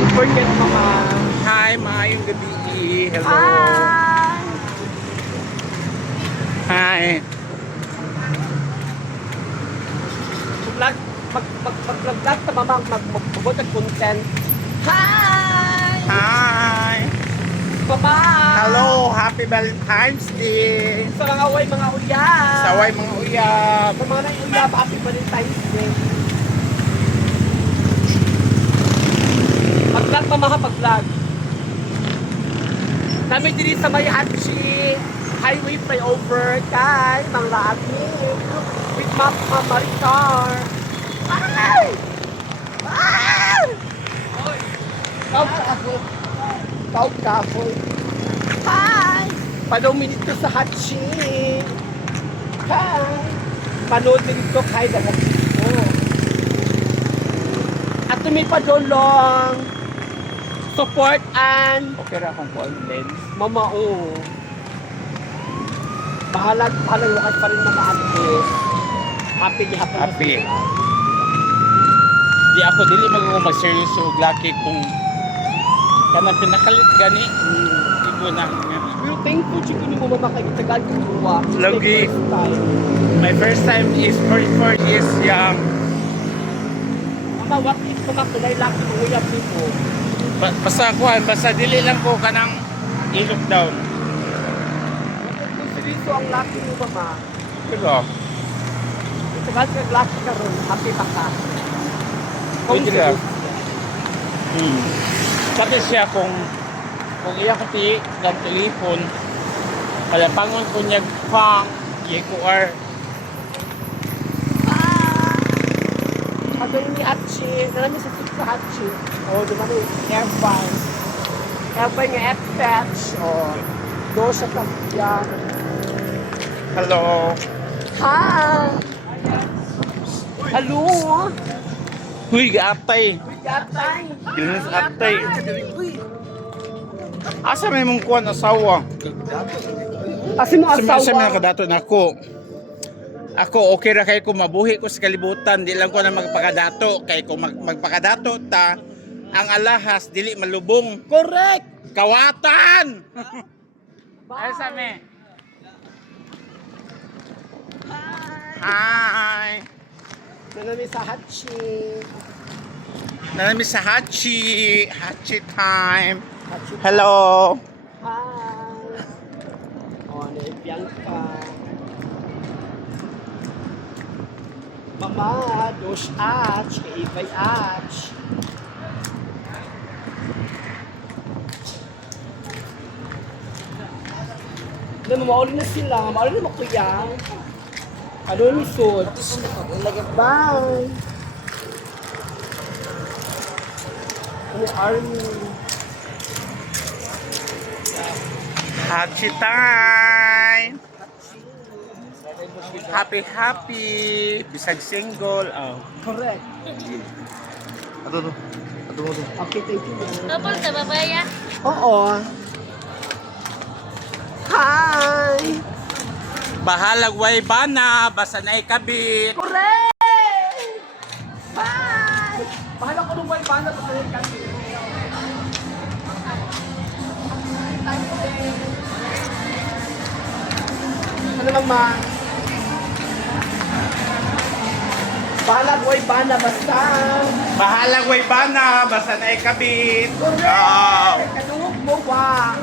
Don't forget, Mama. Hi, maayong gabi. Hello. Hi! Hi. Mag-vlog ka, Mama. Mag-vlog ka content. Hi! Hi. Bye-bye! Hello. Happy Valentine's Day. Sa mga away, mga uyab. Saway mga uyab. Sa mga uyab, happy Valentine's Day. Mag-vlog, Mama, ha, mag-vlog. Namin din sa may Hachi Highway Flyover kay Mang Laagi with Mama Maricar. Ay! Ay! Tawag ka ako. Tawag ka ako. Hi! Panood dito sa Hachi. Hi! Panood din dito kay Hachi ko. At tumipadulong support and Okay ra akong content. Mama, oo. Bahalag lukas pa rin Mama Agnes. Happy di happy. Happy. Di ako dili mag-seryoso og laki kung kanang pinakalit gani. Di ko na. Pero thankful siya kini mo Mama kay tagal ko buwa. Lagi. My first time is 44 years young. Mama, what if Mama kulay laki mo uyab nimo? Basta kuhan, basta dili lang ko kanang ilog down. Kung seryoso ang laki mo Mama, Pero, tagal ka laki ka ron, happy pa ka. pwede ka. Sabi siya kung iya ko ti ng telepon, palapangon ko niya pang EQR. Ano ni Hachi, nalang sa sit sa Hachi. O, di ba ni Airfine. Airfine nga F-Patch. O, do sa kagyan. Hello. Hi! Hello! Huy, gaatay. Yatay! Gilis atay. Asa may mong kuhan asawa? Kasi mo Sa mga asawa. kadato na ako. Ako, okay ra kay ko mabuhi ko sa kalibutan. Di lang ko na magpakadato. Kay ko magpakadato ta, ang alahas, dili malubong. Correct! Kawatan! Bye! Ay, sami. Hi! Nanami sa Hachi. Nanami sa Hachi. Hachi time. Hachi. Hello. Hi! O, Bianca. Mama, dos ach, ibay ach. Mauli na sila, mauli na makuya. Ano yung misod? Bye! Ano army? Hachi time. Happy, happy. Bisag single. Oh. Correct. Ato to. Okay, thank you. Kapal sa babaya. Oo. Hi! Bahalag way bana. Basta na ikabit. Correct! Bye! Bahala ko nung may banda sa kanil kami. Ano Mama? Bahala ko ay banda basta. Bahalag way bana. Basta na ikabit. Correct! Katungog mo ba?